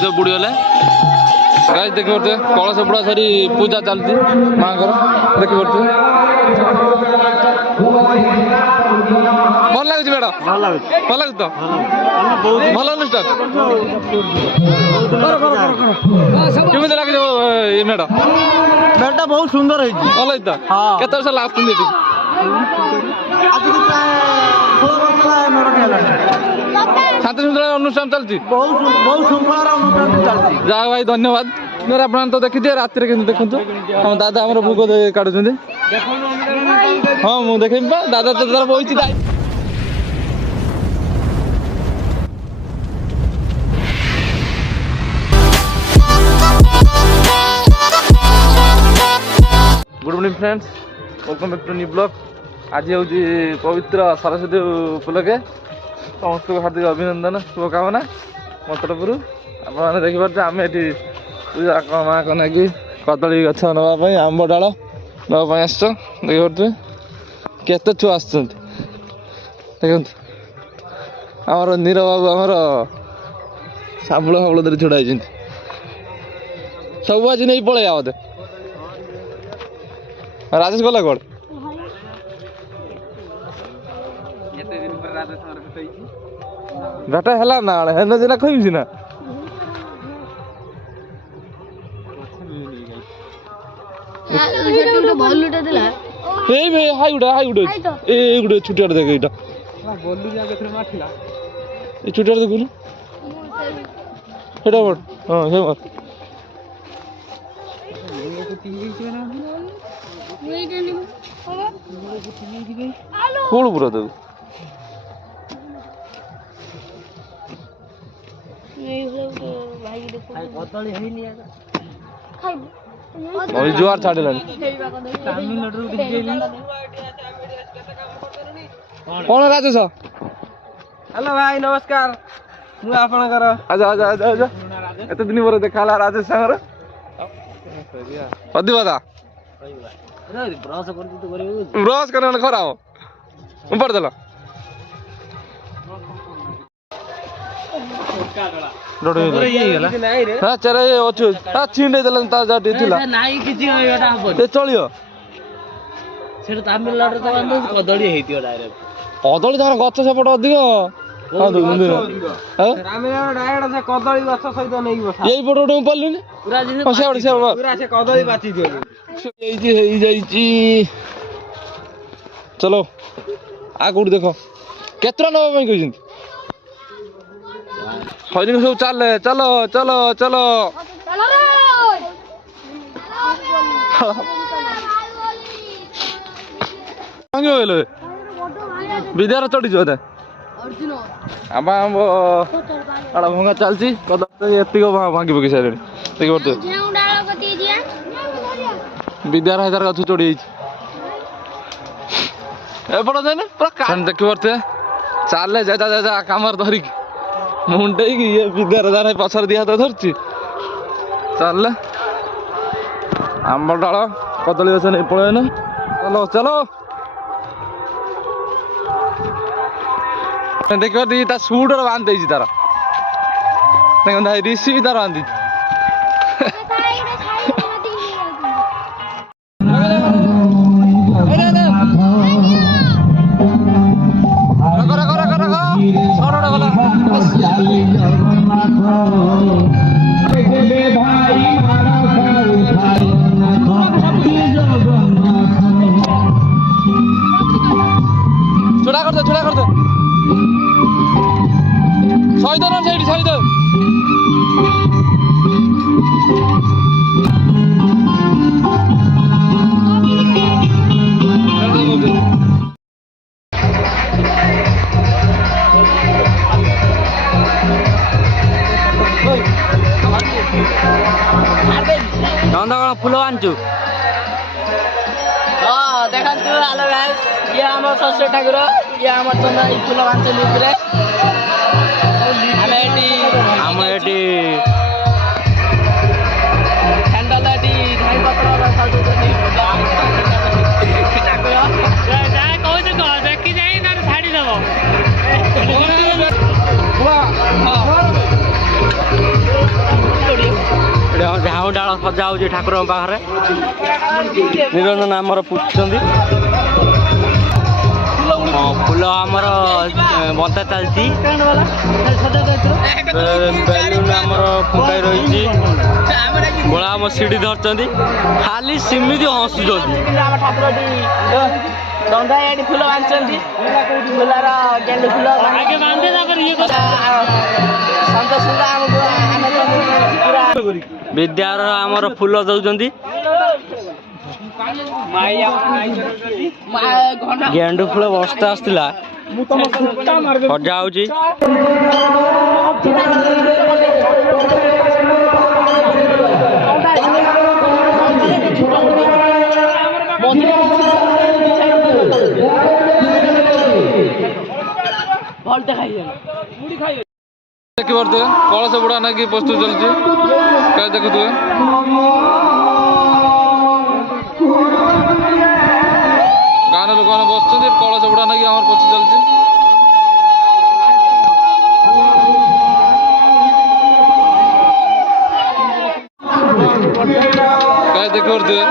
सब बुड़ी गले गाइस देखि पड़ते कलश बुड़ा सारी पूजा चलती माँ घर देखि पड़ते भल लगुच मेढ़ भल लगुच तो भल अनुष्ठान केमी लगे ये मेढ़ मेढ़ बहुत सुंदर है भल तो केत वर्ष आसुँच शांति सुंदर अनुष्ठान चलती बहुत सुंदर अनुष्ठान चलती जा भाई धन्यवाद मेरे आप तो देखी दिए रात देखु हम दादा आम भोग काटुं हाँ मुझे देखे दादा तो तार बही good morning friends welcome back to new blog आज हूँ पवित्र सरस्वती उपलक्षे समस्त को हार्दिक अभिनंदन शुभकामना मो तरफ आपने देखिपे आम ये पूजा माँ को नहीं कदली गछ नापी आंब डाल नापी आस देखिपे केते छुआ आस देखते आमर नीर बाबू आमर साबुल फाबुल धरी छुड़ा सब आज नहीं पलैया बोधे राजेश गला कौन भेटा है ना हेन दिना कहबी ना हाई गुड़े छुटिया देख ये छुटिया देखुन हाँ कौन पूरा देव जुआर छाड़े कौन राजेश हेलो भाई नमस्कार मुझे आपनकर आजा आजा आजा आजा एत दिन पर देखा राजेश सागर अधिवादा ब्रश करने खरा हो ऊपर देला चले छिंडे देला चलियो कदली कदली तक गच सेपट अधिक कदली गछ सहित नहीं यही पट उठे पड़लुनि कदली बाची चलो आ कौट देख केतरा नवा कहते सैनिक सब चल चलो चलो चलो विद्यार चढ़ी बोधे आम भंगा चलती भांगी पकई सारे देखिए विद्यार हार गछ चढ़ी देखी पारे चाले जा जा जा कमर धरिक मुंडे ये विद्यार जाने पछर दी हाथ धरची चल आंब डाल कदली गछ नहीं पड़े ना चलो चलो देखिए सुट बांध दे तार ऋषि भी तार बांधी छोड़ा कर दे शहीद ना साइड शहीद फुल आनचु देखा हेलो गाइस ये आम सरस्वती ठाकुर ये आम चंदा फुल बांध आम ये कैंडल देखी जाए छाड़ी देव ଝାଉଁ ଡାଳ ସଜା ହେଉଛି ଠାକୁରଙ୍କ ପାଖରେ। ନିରଞ୍ଜନ ଆମର ପୁଛୁଛନ୍ତି। ହଁ ଫୁଲ ଆମର ବନ୍ଧା ଚାଲିଛି। ବେଲୁନ ଆମର ଫୁଙ୍କାଇ ରହିଛି। ଗୋଳା ଆମ ସିଡ଼ି ଧରିଛନ୍ତି ଖାଲି ସେମିତି ହସୁଛନ୍ତି। ଆମ ଠାକୁରଟି ଦଣ୍ଡାଏଠି ଫୁଲ ବାନ୍ଧିଛନ୍ତି। ଫୁଲର ଗେଣ୍ଡୁ ଫୁଲ ବିଦ୍ୟାର ଆମର ଫୁଲ ଦଉଛନ୍ତି। ଗେଣ୍ଡୁ ଫୁଲ ବସ୍ତା ଆସିଥିଲା ସଜା ହଉଛି। ଦେଖିପାରୁଥିବେ କଳସ ବୁଡ଼ା ନାକି ପ୍ରସ୍ତୁତ ଚାଲିଛି। କାଳେ ଦେଖୁଥିବେ ଗାଁର ଲୋକମାନେ ବସୁଛନ୍ତି। କଳସ ବୁଡ଼ା ନାକି ଆମର ପ୍ରସ୍ତୁତ ଚାଲିଛି। କାଳେ ଦେଖିପାରୁଥିବେ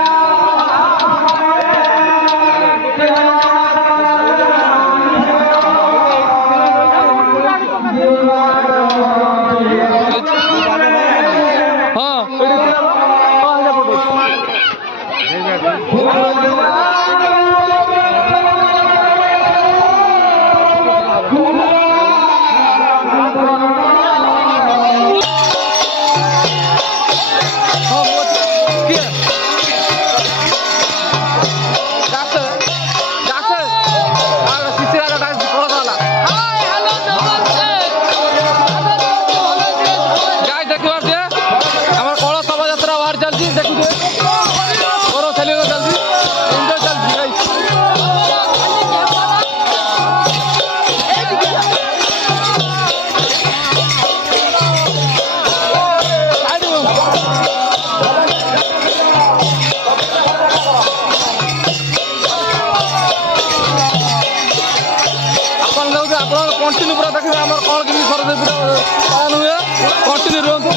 कंटिन्यू पूरा देखिए आम कौन कि सरस्वती पूजा पालन हुए। कंटिन्यू रुहतु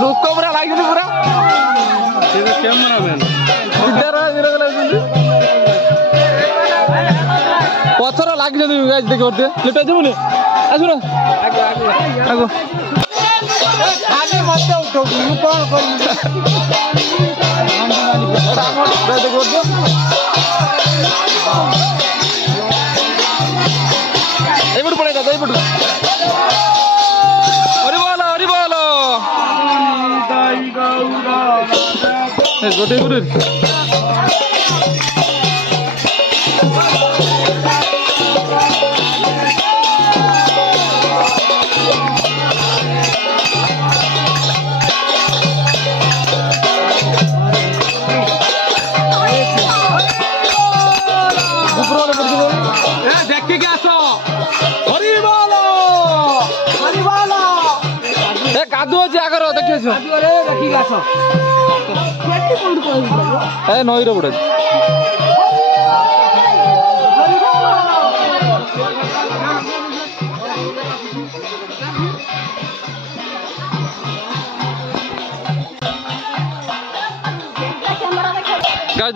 लोक पूरा लगे पूरा पथर लगे देखते लेटा जीवन आसुन आग एपट पड़े एपट गोटे गुरु देखिए आस कादू अच्छे आगर देखिए आस नई रोड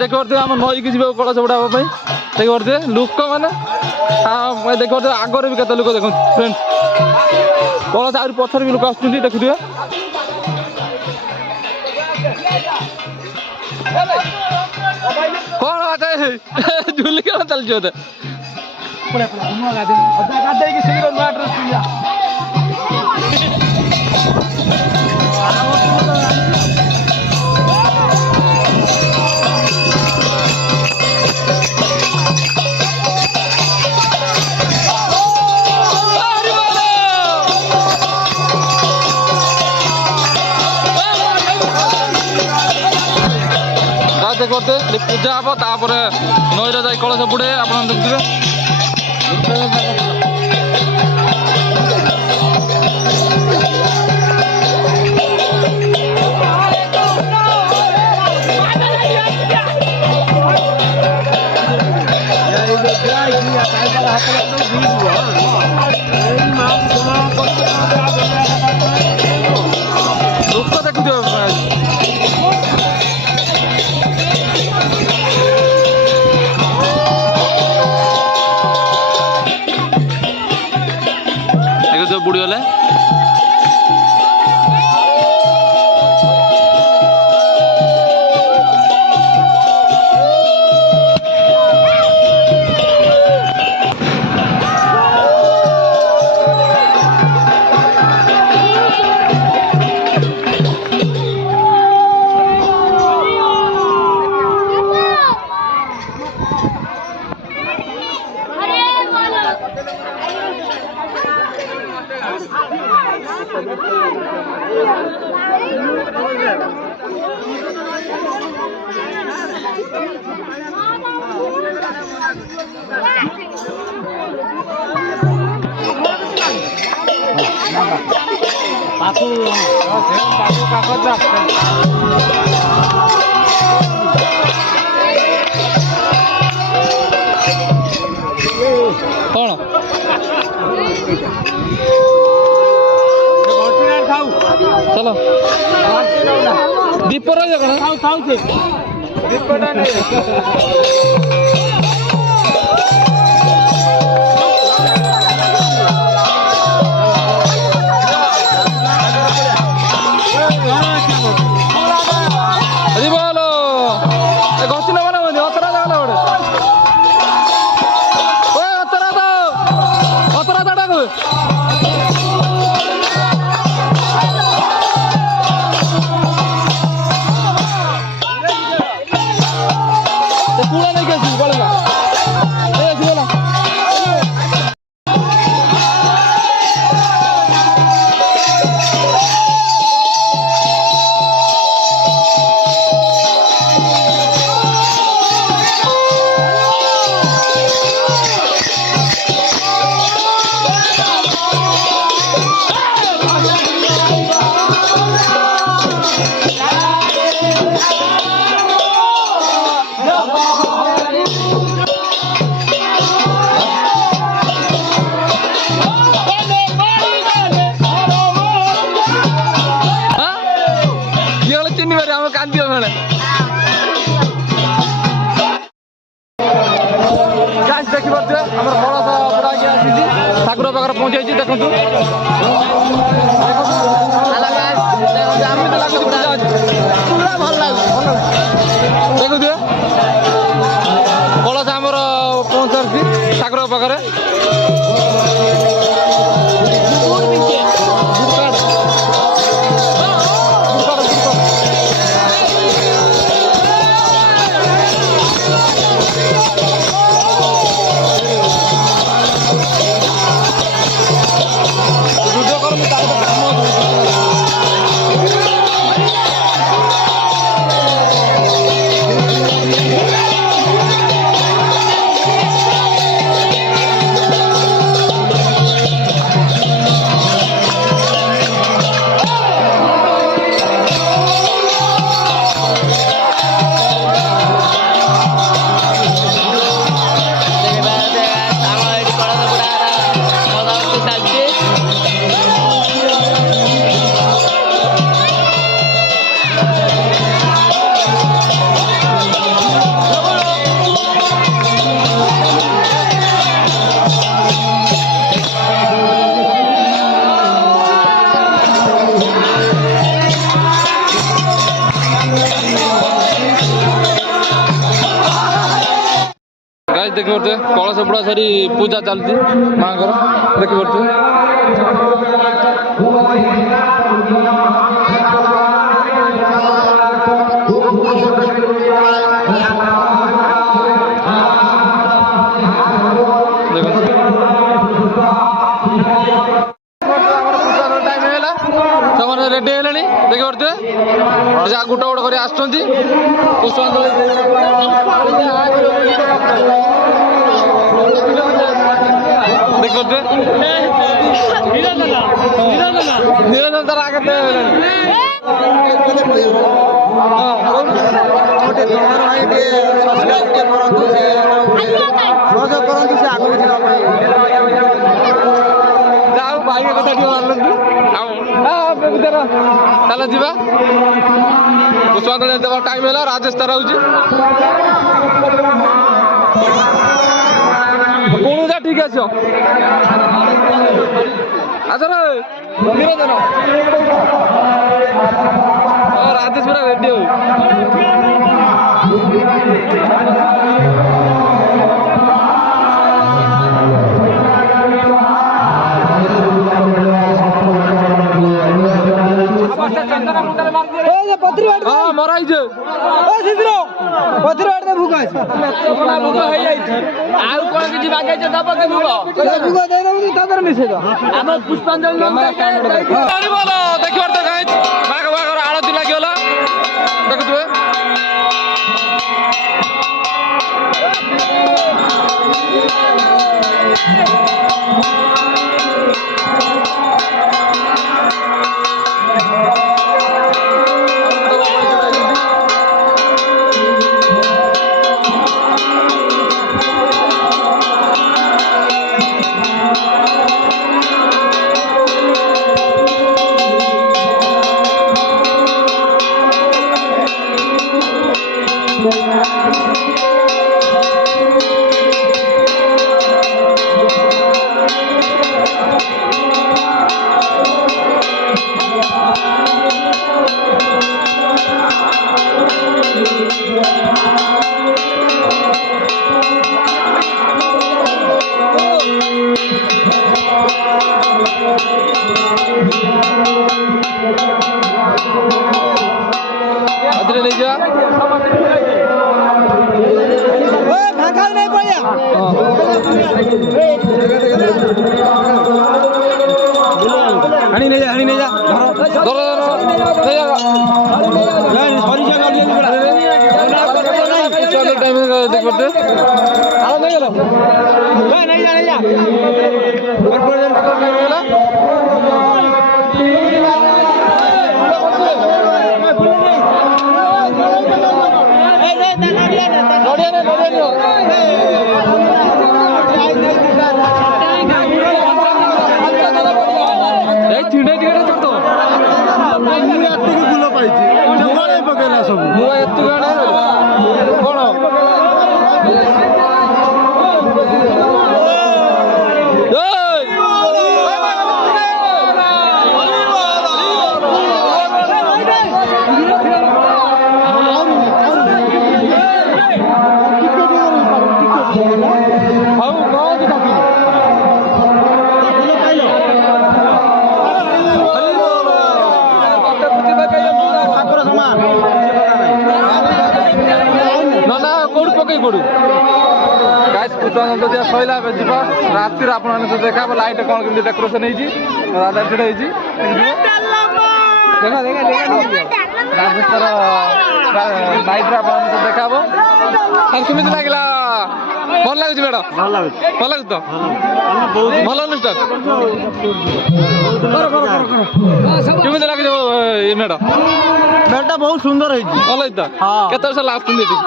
देखिए आम नई की जी कलश बुड़ा देखिए लोक मैंने देखिए आगर भी कत लोक देख फ्रेंड्स कलश आ पथर भी लोक आस देखुए कौन बात है झूली क्या चलती होते ଦେଖିପାରୁଥିବେ ଏଠି ପୂଜା ହବ ତାପରେ ନଈରେ ଯାଇ କଳସ ବୁଡ଼େ ଆପଣ ଦେଖୁଥିବେ। ଲୋକ ଦେଖୁଥିବେ ବୁଡ଼ିଗଲେ। କଣ चलो दीप बोलो गसी ना बना अतरा जागला गोटे अतरा दाड़ा को पूरा नहीं कैसी बोलेगा बोला देखिए आम कलश बुड़ा आसी ठाकुर पाखे पहुँचे देखो देखुए कलश आमर पहुँच सारी ठाकुर पाखे देखिए कलश बुड़ा सारी पूजा चलती माँ देखिए रेडी है देखिए ଯାହା ଗୋଟା ଗୋଟା କରି ଆସୁଛନ୍ତି ପୁଷ୍ପାଞ୍ଜଳି ଦେଖିପାରୁଥିବେ ନିରଞ୍ଜନ ତାର ଆଗେ ଭାଇ କଥା ଟିକେ ମାରନ୍ତୁ ତାହେଲେ ଯିବା ପୁଷ୍ପାଞ୍ଜଳି ଦେବା ଟାଇମ୍ ହେଲା ରାଜେଶ ତାର ହଉଛି কোন যা ঠিক আছে আচ্ছা নিরঞ্জন রাজেশ পুরা রেডি হই মরাইছে ଦେଖିବାର ତ ଗାଈ ବାଘ ବାଘର ଆଳତି ଲାଗିଗଲା ଦେଖୁଥିବେ ଶଇଲା ଏବେ ଯିବା ରାତିରେ ଆପଣମାନେ ତ ଦେଖା ହବ ଲାଇଟ୍ କ'ଣ କେମିତି ଡେକୋରେସନ୍ ହେଇଛି ରାଧା ସେଟା ହେଇଛି ରାଜେଶର ଲାଇଟ୍ରେ ଆପଣମାନଙ୍କୁ ଦେଖା ହବ କେମିତି ଲାଗିଲା ଭଲ ଲାଗୁଛି ମ୍ୟାଡ଼ାମ ଭଲ ଲାଗୁଛି ତ ଭଲ ଅନୁଷ୍ଠାନ କେମିତି ଲାଗିବ ଏ ମ୍ୟାଡ଼ାମ ମେଳଟା ବହୁତ ସୁନ୍ଦର ହେଇଛି ଭଲ ହେଇଛି ତ କେତେ ବର୍ଷ ହେଲା ଆସୁଛନ୍ତି ଏଠି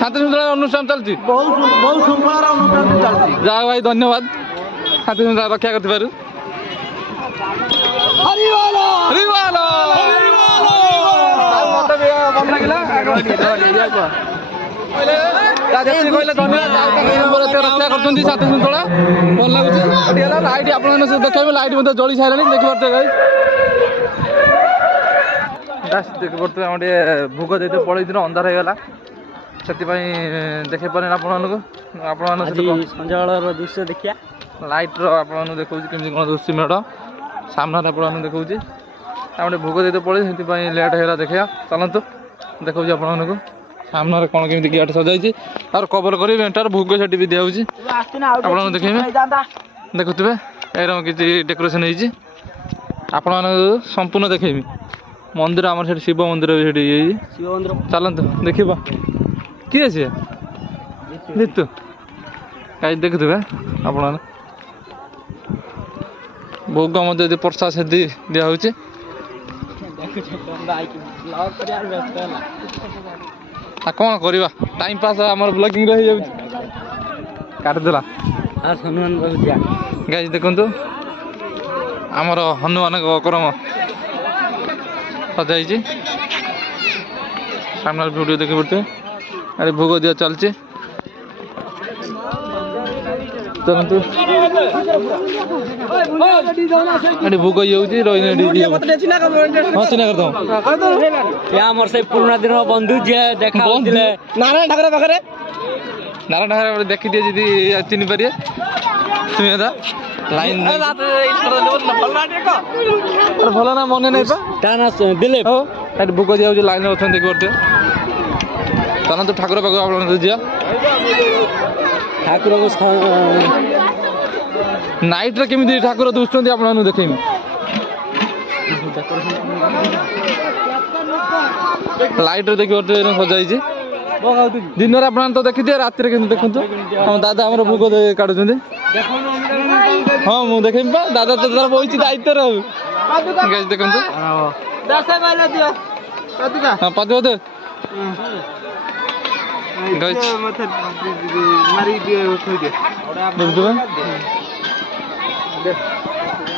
ଶାନ୍ତି ସୁନ୍ଦର ଅନୁଷ୍ଠାନ ଚାଲିଛି ବହୁତ ଶୃଙ୍ଖଳାର ଅନୁଷ୍ଠାନ ଚାଲିଛି ଯାହା ଭାଇ ଧନ୍ୟବାଦ ଶାନ୍ତି ସୁନ୍ଦର ରକ୍ଷା କରିଥିବାରୁ ମତେ ବି ଭଲ ଲାଗିଲା କହିଲେ ଧନ୍ୟବାଦ ରକ୍ଷା କରୁଛନ୍ତି ଶାନ୍ତି ଶୃଙ୍ଖଳା ଭଲ ଲାଗୁଛି ଲାଇଟ୍ ଆପଣମାନେ ଦେଖେଇବେ ଲାଇଟ୍ ମଧ୍ୟ ଜଳି ସାରିଲାଣି ଦେଖିପାରୁଥିବେ ଦେଖିପାରୁଥିବେ ଆମର ଟିକେ ଭୋଗ ଦେଇତେ ପଳେଇଦିନ ଅନ୍ଧାର ହେଇଗଲା ସେଥିପାଇଁ ଦେଖେଇ ପାରିନି ଆପଣମାନଙ୍କୁ ସଞ୍ଜବେଳର ଦୃଶ୍ୟ ଦେଖିବା ଲାଇଟ୍ର ଆପଣମାନଙ୍କୁ ଦେଖାଉଛି କେମିତି କ'ଣ ଦୃଶ୍ୟ ମେଢ଼ ସାମ୍ନାରେ ଆପଣମାନଙ୍କୁ ଦେଖାଉଛି ଆମେ ଟିକେ ଭୋଗ ଦେଇତେ ପଳେଇ ସେଥିପାଇଁ ଲେଟ୍ ହେଇଗଲା ଦେଖିବା ଚାଲନ୍ତୁ ଦେଖାଉଛି ଆପଣମାନଙ୍କୁ ସାମ୍ନାରେ କ'ଣ କେମିତି ଗେଟ୍ ସଜାଇଛି ଆଉ କଭର କରି ଏଣ୍ଟାର ଭୋଗ ସେଠି ବି ଦିଆହେଉଛି ଆପଣଙ୍କୁ ଦେଖେଇବେ ଦେଖୁଥିବେ ଏଇରକମ କିଛି ଡେକୋରେସନ୍ ହେଇଛି ଆପଣମାନଙ୍କୁ ସମ୍ପୂର୍ଣ୍ଣ ଦେଖେଇବି ମନ୍ଦିର ଆମର ସେଠି ଶିବ ମନ୍ଦିର ବି ସେଠି ଇଏ ଶିବ ମନ୍ଦିର ଚାଲନ୍ତୁ ଦେଖିବା କିଏ ସିଏ ଜିତୁ କାହିଁ ଦେଖୁଥିବେ ଆପଣମାନେ ଭୋଗ ମଧ୍ୟ ଯଦି ପ୍ରସାଦ ସେଠି ଦିଆହେଉଛି ଆଉ କ'ଣ କରିବା ଟାଇମ୍ ପାସ୍ ଆମର ବ୍ଲଗିଂରେ ହେଇଯାଉଛି କାଟିଦେଲା ଗାଇଜ ଦେଖନ୍ତୁ ଆମର ହନୁମାନଙ୍କ କରମ ସଜାଇଛି ସାମ୍ନାରେ ଭିଡ଼ିଓ ଦେଖିପାରୁଥିବେ ଆରେ ଭୋଗ ଦିଆ ଚାଲିଛି ଚାଲନ୍ତୁ ଏଠି ଭୋଗ ଇଏ ହେଉଛି ରହିନି ଏଠି ହଁ ଚିହ୍ନା କରିଦେବ ଆମର ସେଇ ପୁରୁଣା ଦିନର ବନ୍ଧୁ ଯିଏ ଦେଖା ହଉଥିଲେ ନାରାୟଣ ଠାକୁର ପାଖରେ ନାରାୟଣ ଠାକୁର ଦେଖିଦିଏ ଯଦି ଚିହ୍ନି ପାରିବେ ତୁମେ ଦାଦା ଲାଇନ୍ ଭଲ ନା ମନେ ନାହିଁ ତା ନା ଦିଲ୍ଲୀପ ହଉ ଏଠି ଭୋଗ ଦିଆହେଉଛି ଲାଇନ୍ରେ ଅଛନ୍ତି ଦେଖିପାରୁଥିବେ ଚାଲନ୍ତୁ ଠାକୁର ପାଖକୁ ଆପଣଙ୍କ ଯିବା ଠାକୁରଙ୍କୁ ନାଇଟ୍ରେ କେମିତି ଠାକୁର ଦୁସୁଛନ୍ତି ଆପଣମାନଙ୍କୁ ଦେଖେଇମି ଲାଇଟ୍ରେ ଦେଖିପାରୁଥିବେ ସଜାଇଛି ଦିନରେ ଆପଣ ତ ଦେଖିଥିବେ ରାତିରେ କେମିତି ଦେଖନ୍ତୁ ହଁ ଦାଦା ଆମର ଭୋଗ କାଢୁଛନ୍ତି ହଁ ମୁଁ ଦେଖେଇମି ବା ଦାଦା ତ ତାର ବଇଛି ଦାୟିତ୍ୱରେ ଆଉ ଦେଖନ୍ତୁ ହଁ ପାଦ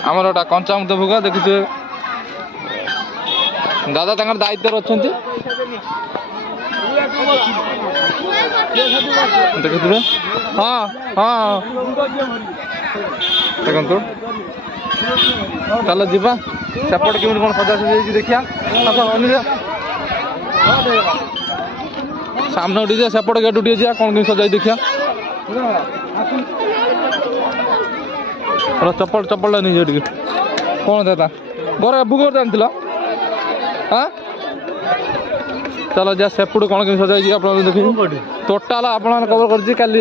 ଆମର ଏଟା କଞ୍ଚାମୃତ ଭୋଗ ଦେଖିଥିବେ ଦାଦା ତାଙ୍କର ଦାୟିତ୍ୱରେ ଅଛନ୍ତି ଦେଖୁଥିବେ ହଁ ହଁ ଦେଖନ୍ତୁ ଚାଲ ଯିବା ସେପଟେ କେମିତି କ'ଣ ସଜାସଜି ହେଇଛି ଦେଖିବା ସାମ୍ନା ଉଠି ଯିବା ସେପଟେ ଗେଟ୍ ଉଠି ଯିବା କ'ଣ କେମିତି ସଜାଇ ଦେଖିବା ଚପଲଟା ନେଇଯିବ ଟିକେ କ'ଣ ଦାଦା ଘରେ ଭୋଗ ଜାଣିଥିଲ ହଁ ଚାଲ ଯା ସେପଟୁ କ'ଣ କେମିତି ସଜାଇଛି ଆପଣଙ୍କୁ ଦେଖିବି ଟୋଟାଲ ଆପଣମାନେ କଭର କରିଛି କାଲି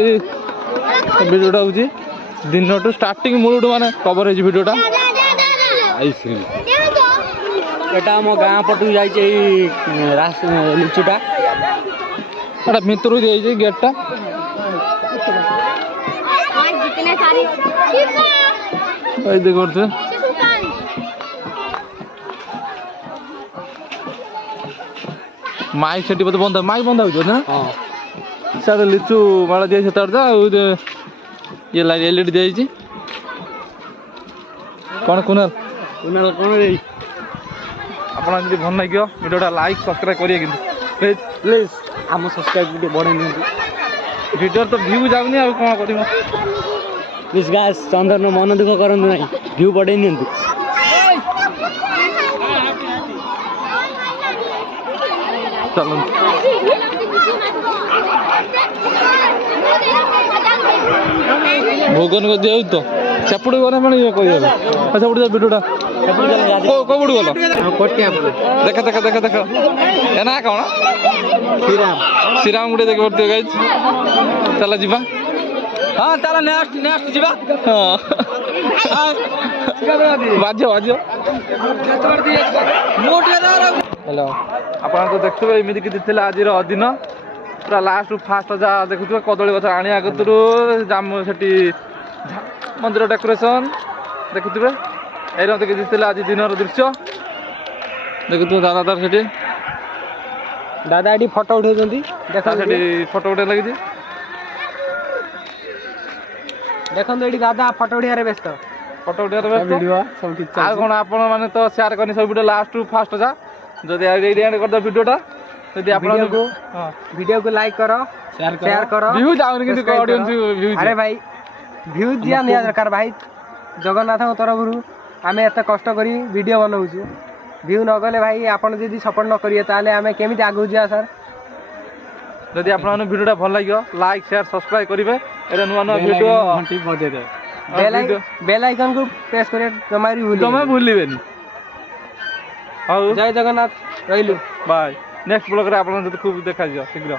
ଭିଡ଼ିଓଟା ହେଉଛି ଦିନଠୁ ଷ୍ଟାର୍ଟିଂ ମୂଳଠୁ ମାନେ କଭର ହେଇଛି ଭିଡ଼ିଓଟା ଏଟା ଆମ ଗାଁ ପଟକୁ ଯାଇଛି ଏଇ ଲିଚୁଟା ଏଟା ଭିତରକୁ ଦିଆଯାଇଛି ଗେଟ୍ଟା ଏଇ ଦେଖିପାରୁଥିବେ ମାଇକ୍ ସେଠି ବୋଧେ ବନ୍ଧା ମାଇକ୍ ବନ୍ଧା ହେଉଛି ନା ସାର୍ ଲିଚୁ ମାଳ ଦିଆଯାଇଛି ସେଟା ଆଉ ଇଏ ଲାଇଟ୍ LED ଦିଆଯାଇଛି କ'ଣ କୁନାଲ କ'ଣ ଆପଣ ଯଦି ଭଲ ଲାଗିବ ଭିଡ଼ିଓଟା ଲାଇକ୍ ସବସ୍କ୍ରାଇବ୍ କରିବେ କିନ୍ତୁ ପ୍ଲିଜ୍ ଆମ ସବସ୍କ୍ରାଇବ୍ ଟିକେ ବଢ଼େଇ ନିଅନ୍ତୁ ଭିଡ଼ିଓରେ ତ ଭିଉ ଯାଉନି ଆଉ କ'ଣ କରିବ ପ୍ଲିଜ୍ ଗାଇସ୍ ଚନ୍ଦନ ମନ ଦୁଃଖ କରନ୍ତୁ ନାହିଁ ଭିଉ ବଢ଼େଇ ନିଅନ୍ତୁ ଚାଲନ୍ତୁ ଭୋଗ ଦିଆଉଛି ତ ସେପଟକୁ ଗଲେ ମାନେ ଇଏ କହିଦେବେ ସେପଟେ ଯା ଭିଡ଼ିଓଟା କୋଉଠୁ ଗଲ ଦେଖ ଦେଖ ଦେଖ ଦେଖ ଏ ନା କ'ଣ ଶ୍ରୀରାମ ଗୋଟେ ଦେଖିପାରୁଥିବେ ଗାଇଜ୍ ଚାଲ ଯିବା ହଁ ଚାଲ ନେକ୍ସଟ ଯିବା ହଁ ବାଜ ହ୍ୟାଲୋ ଆପଣ ତ ଦେଖୁଥିବେ ଏମିତି କିଛି ଥିଲା ଆଜିର ଦିନ ପୁରା ଲାଷ୍ଟରୁ ଫାଷ୍ଟ ଯାହା ଦେଖୁଥିବେ କଦଳୀ ଗଛ ଆଣିବା କତରୁ ଜାମୁ ସେଠି ମନ୍ଦିର ଡେକୋରେସନ୍ ଦେଖୁଥିବେ ଏଇରକମ କିଛି ଥିଲା ଆଜି ଦିନର ଦୃଶ୍ୟ ଦେଖୁଥିବେ ଦାଦା ତାର ସେଠି ଦାଦା ଏଠି ଫଟୋ ଉଠଉଛନ୍ତି ସେଠି ଫଟୋ ଉଠେଇ ଲାଗିଛି ଦେଖନ୍ତୁ ଏଠି ଦାଦା ଫଟୋ ଉଠେଇବାରେ ବ୍ୟସ୍ତ ଫଟୋ ଉଠେଇବାରେ ବ୍ୟସ୍ତ ଆଉ କ'ଣ ଆପଣ ମାନେ ତ ସେୟାର କରିନି ସବୁ ଭିଡ଼ିଓ ଲାଷ୍ଟରୁ ଫାଷ୍ଟ ଯା ଯଦି ଏଇଠି ଏଣ୍ଡ କରିଦେବ ଭିଡ଼ିଓଟା ଯଦି ଆପଣ ଭିଡ଼ିଓକୁ ଲାଇକ୍ କର ସେୟାର କର ଭିଉ ଯାଉନି କିନ୍ତୁ ଅଡିଏନ୍ସ ଭିଉ ଆରେ ଭାଇ ଭିଉ ଦିଆ ନିଆ ଦରକାର ଭାଇ ଜଗନ୍ନାଥଙ୍କ ତରଫରୁ ଆମେ ଏତେ କଷ୍ଟ କରି ଭିଡ଼ିଓ ବନାଉଛୁ ଭିଉ ନଗଲେ ଭାଇ ଆପଣ ଯଦି ସପୋର୍ଟ ନ କରିବେ ତାହେଲେ ଆମେ କେମିତି ଆଗକୁ ଯିବା ସାର୍ ଯଦି ଆପଣମାନଙ୍କୁ ଭିଡ଼ିଓଟା ଭଲ ଲାଗିବ ଲାଇକ୍ ସେୟାର ସବସ୍କ୍ରାଇବ୍ କରିବେ ଏଇଟା ନୂଆ ନୂଆ ଭିଡ଼ିଓ ବେଲ୍ ଆଇକନ୍କୁ ପ୍ରେସ୍ କରିବା ଜମା ଭୁଲିବେନି ହଉ ଜୟ ଜଗନ୍ନାଥ ରହିଲୁ ବାଏ ନେକ୍ସଟ ବ୍ଲଗ୍ରେ ଆପଣଙ୍କ ସହିତ ଖୁବ୍ ଦେଖାଯିବ ଶୀଘ୍ର